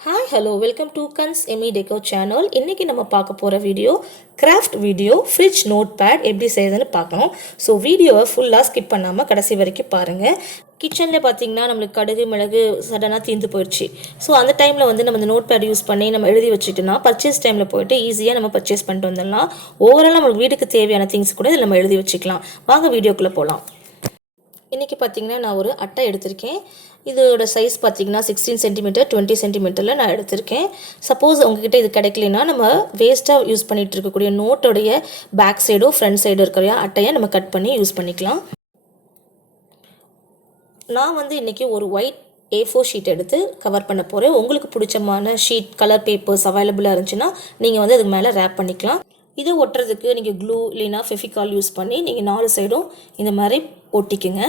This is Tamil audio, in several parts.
Hi, hello, welcome to Kans Emi Deco channel. இன்னைக்கு நம்ம பார்க்க போற video craft video fridge notepad எப்படி செய்யறதுன்னு பார்க்கணும். ஸோ வீடியோவை ஃபுல்லாக ஸ்கிப் பண்ணாமல் கடைசி வரைக்கும் பாருங்கள். கிச்சனில் பார்த்தீங்கன்னா நம்மளுக்கு கடுகு மிளகு சடனாக தீர்ந்து போயிடுச்சு. ஸோ அந்த டைமில் வந்து நம்ம இந்த நோட்பேட் யூஸ் பண்ணி நம்ம எழுதி வச்சுட்டோம்னா பர்ச்சேஸ் டைமில் போயிட்டு ஈஸியாக நம்ம பர்ச்சேஸ் பண்ணிட்டு வந்துடலாம். ஓவரால் நம்மளுக்கு வீட்டுக்கு தேவையான திங்ஸ் கூட இதில் நம்ம எழுதி வச்சுக்கலாம். வாங்க வீடியோக்குள்ளே போகலாம். இன்றைக்கி பார்த்தீங்கன்னா நான் ஒரு அட்டை எடுத்திருக்கேன். இதோட சைஸ் பார்த்தீங்கன்னா 16 சென்டிமீட்டர் 20 சென்டிமீட்டரில் நான் எடுத்திருக்கேன். சப்போஸ் உங்ககிட்ட இது கிடைக்கலனா நம்ம வேஸ்ட்டாக யூஸ் பண்ணிகிட்டு இருக்கக்கூடிய நோட்டோடைய பேக் சைடோ ஃப்ரண்ட் சைடோ இருக்கிற அட்டையை நம்ம கட் பண்ணி யூஸ் பண்ணிக்கலாம். நான் வந்து இன்றைக்கி ஒரு ஒயிட் A4 ஷீட் எடுத்து கவர் பண்ண போகிறேன். உங்களுக்கு பிடிச்சமான ஷீட் கலர் பேப்பர்ஸ் அவைலபிளாக இருந்துச்சுன்னா நீங்கள் வந்து அதுக்கு மேலே ரேப் பண்ணிக்கலாம். இதை ஒட்டுறதுக்கு நீங்கள் க்ளூ இல்லைனா ஃபெஃபிகால் யூஸ் பண்ணி நீங்கள் 4 சைடும் இந்த மாதிரி ஒட்டிக்குங்க.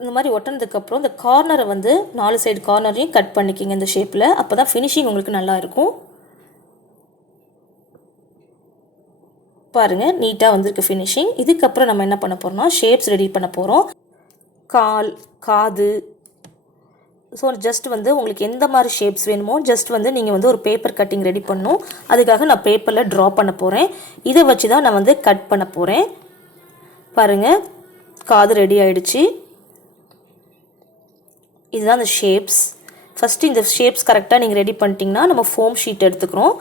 இந்த மாதிரி ஒட்டினதுக்கப்புறம் இந்த கார்னரை வந்து 4 சைடு கார்னரையும் கட் பண்ணிக்கிங்க இந்த ஷேப்பில். அப்போ தான் ஃபினிஷிங் உங்களுக்கு நல்லா இருக்கும். பாருங்கள் நீட்டாக வந்திருக்கு ஃபினிஷிங். இதுக்கப்புறம் நம்ம என்ன பண்ண போகிறோம்னா ஷேப்ஸ் ரெடி பண்ண போகிறோம். கால், காது. ஸோ ஜஸ்ட் வந்து உங்களுக்கு எந்த மாதிரி ஷேப்ஸ் வேணுமோ ஜஸ்ட் வந்து நீங்கள் வந்து ஒரு பேப்பர் கட்டிங் ரெடி பண்ணணும். அதுக்காக நான் பேப்பரில் ட்ரா பண்ண போகிறேன். இதை வச்சு தான் நான் வந்து கட் பண்ண போகிறேன். பாருங்கள் காது ரெடி ஆகிடுச்சு. இதுதான் அந்த ஷேப்ஸ். ஃபஸ்ட்டு இந்த ஷேப்ஸ் கரெக்டாக நீங்கள் ரெடி பண்ணிட்டீங்கன்னா நம்ம ஃபோம் ஷீட் எடுத்துக்கிறோம்.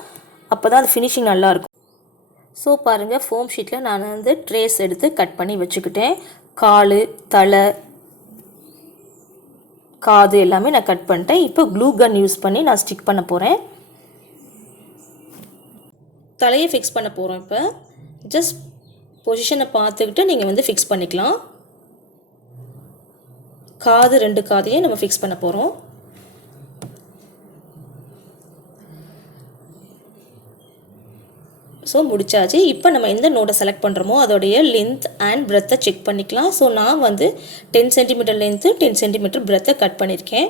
அப்போ தான் அது ஃபினிஷிங் நல்லாயிருக்கும். ஸோ பாருங்கள் ஃபோம் ஷீட்டில் நான் வந்து ட்ரேஸ் எடுத்து கட் பண்ணி வச்சுக்கிட்டேன். கால், தலை, காது எல்லாமே நான் கட் பண்ணிட்டேன். இப்போ க்ளூ கன் யூஸ் பண்ணி நான் ஸ்டிக் பண்ண போகிறேன். தலையை ஃபிக்ஸ் பண்ண போகிறோம். இப்போ ஜஸ்ட் பொசிஷனை பார்த்துக்கிட்டு நீங்கள் வந்து ஃபிக்ஸ் பண்ணிக்கலாம். காது 2 காதையும் நம்ம ஃபிக்ஸ் பண்ண போகிறோம். ஸோ முடிச்சாச்சு. இப்போ நம்ம எந்த நோட்டை செலக்ட் பண்ணுறோமோ அதோடைய லென்த் அண்ட் பிரெத்தை செக் பண்ணிக்கலாம். ஸோ நான் வந்து 10 சென்டிமீட்டர் லென்த்து 10 சென்டிமீட்டர் பிரெத்தை கட் பண்ணியிருக்கேன்.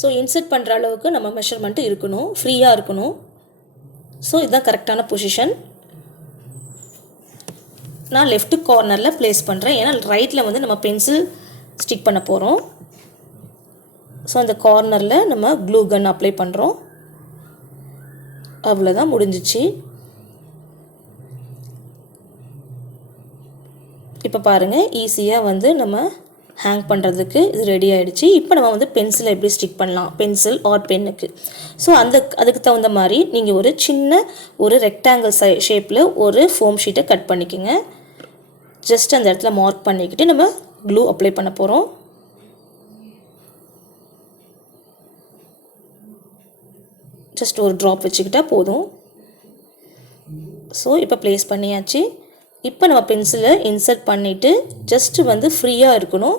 ஸோ இன்சர்ட் பண்ணுற அளவுக்கு நம்ம மெஷர்மெண்ட்டு இருக்கணும், ஃப்ரீயாக இருக்கணும். ஸோ இதுதான் கரெக்டான பொசிஷன். நான் லெஃப்ட் கார்னரில் ப்ளேஸ் பண்ணுறேன். ஏன்னா ரைட்டில் வந்து நம்ம பென்சில் ஸ்டிக் பண்ண போகிறோம். ஸோ அந்த கார்னரில் நம்ம க்ளூ கன் அப்ளை பண்ணுறோம். அவ்வளோதான், முடிஞ்சிச்சு. இப்போ பாருங்கள் ஈஸியாக வந்து நம்ம ஹேங் பண்ணுறதுக்கு இது ரெடி ஆகிடுச்சு. இப்போ நம்ம வந்து பென்சிலை எப்படி ஸ்டிக் பண்ணலாம், பென்சில் ஆர் பென்னுக்கு. ஸோ அதுக்கு தகுந்த மாதிரி நீங்கள் ஒரு சின்ன ஒரு ரெக்டாங்கிள் ஷேப்பில் ஒரு ஃபோம் ஷீட்டை கட் பண்ணிக்கோங்க. ஜஸ்ட் அந்த இடத்துல மார்க் பண்ணிக்கிட்டு நம்ம க்ளூ அப்ளை பண்ண போகிறோம். ஜஸ்ட் ஒரு ட்ராப் வச்சுக்கிட்டால் போதும். ஸோ இப்போ ப்ளேஸ் பண்ணியாச்சு. இப்போ நம்ம பென்சிலை இன்சர்ட் பண்ணிவிட்டு ஜஸ்ட்டு வந்து ஃப்ரீயாக இருக்கணும்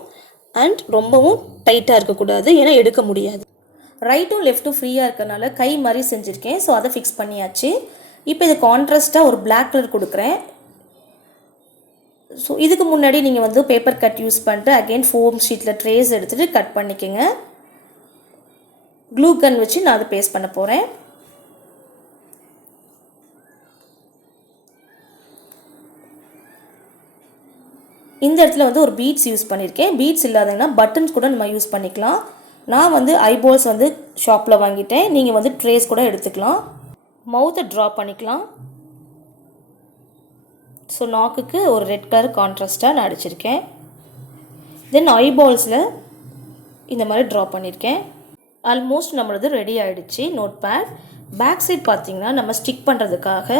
அண்ட் ரொம்பவும் டைட்டாக இருக்கக்கூடாது, ஏன்னா எடுக்க முடியாது. ரைட்டும் லெஃப்ட்டும் ஃப்ரீயாக இருக்கனால கை மாதிரி செஞ்சுருக்கேன். ஸோ அதை ஃபிக்ஸ் பண்ணியாச்சு. இப்போ இது கான்ட்ராஸ்ட்டாக ஒரு பிளாக் கலர் கொடுக்குறேன். ஸோ இதுக்கு முன்னாடி நீங்கள் வந்து பேப்பர் கட் யூஸ் பண்ணிட்டு அகெயின் ஃபோம் ஷீட்டில் ட்ரேஸ் எடுத்துகிட்டு கட் பண்ணிக்கோங்க. க்ளூ கன் வச்சு நான் அதை பேஸ்ட் பண்ண போகிறேன். இந்த இடத்துல வந்து ஒரு பீட்ஸ் யூஸ் பண்ணியிருக்கேன். பீட்ஸ் இல்லாதங்கன்னா பட்டன்ஸ் கூட நம்ம யூஸ் பண்ணிக்கலாம். நான் வந்து ஐபால்ஸ் வந்து ஷாப்பில் வாங்கிட்டேன். நீங்கள் வந்து ட்ரேஸ் கூட எடுத்துக்கலாம். மவுத்தை ட்ரா பண்ணிக்கலாம். ஸோ நாக்குக்கு ஒரு ரெட் கலர் கான்ட்ராஸ்ட்டாக நான் அடிச்சிருக்கேன். தென் ஐபால்ஸில் இந்த மாதிரி ட்ரா பண்ணியிருக்கேன். ஆல்மோஸ்ட் நம்மளது ரெடி ஆகிடுச்சு நோட்பேட். பேக் சைட் பார்த்திங்கன்னா நம்ம ஸ்டிக் பண்ணுறதுக்காக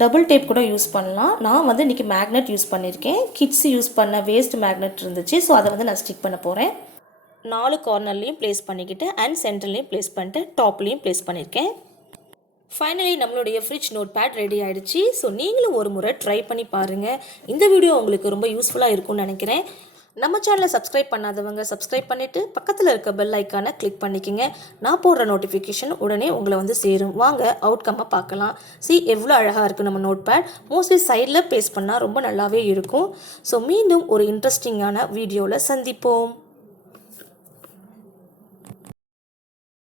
டபுள் டேப் கூட யூஸ் பண்ணலாம். நான் வந்து இன்றைக்கி மேக்னெட் யூஸ் பண்ணியிருக்கேன். கிட்ஸ் யூஸ் பண்ண வேஸ்ட் மேக்னெட் இருந்துச்சு. ஸோ அதை வந்து நான் ஸ்டிக் பண்ண போகிறேன். 4 கார்னர்லேயும் ப்ளேஸ் பண்ணிக்கிட்டு அண்ட் சென்டர்லேயும் ப்ளேஸ் பண்ணிட்டு டாப்லேயும் ப்ளேஸ் பண்ணியிருக்கேன். ஃபைனலி நம்மளுடைய ஃப்ரிட்ஜ் நோட்பேட் ரெடி ஆகிடுச்சு. ஸோ நீங்களும் ஒரு முறை ட்ரை பண்ணி பாருங்கள். இந்த வீடியோ உங்களுக்கு ரொம்ப யூஸ்ஃபுல்லாக இருக்கும்னு நினைக்கிறேன். நம்ம சேனலை சப்ஸ்கிரைப் பண்ணாதவங்க சப்ஸ்கிரைப் பண்ணிவிட்டு பக்கத்தில் இருக்க பெல் ஐக்கானை கிளிக் பண்ணிக்கோங்க. நான் போடுற நோட்டிஃபிகேஷன் உடனே உங்களை வந்து சேரும். வாங்க அவுட்கம்மை பார்க்கலாம். எவ்வளோ அழகாக இருக்குது நம்ம நோட்பேட். மோஸ்ட்லி சைடில் பேஸ்ட் பண்ணால் ரொம்ப நல்லாவே இருக்கும். ஸோ மீண்டும் ஒரு இன்ட்ரெஸ்டிங்கான வீடியோவில் சந்திப்போம்.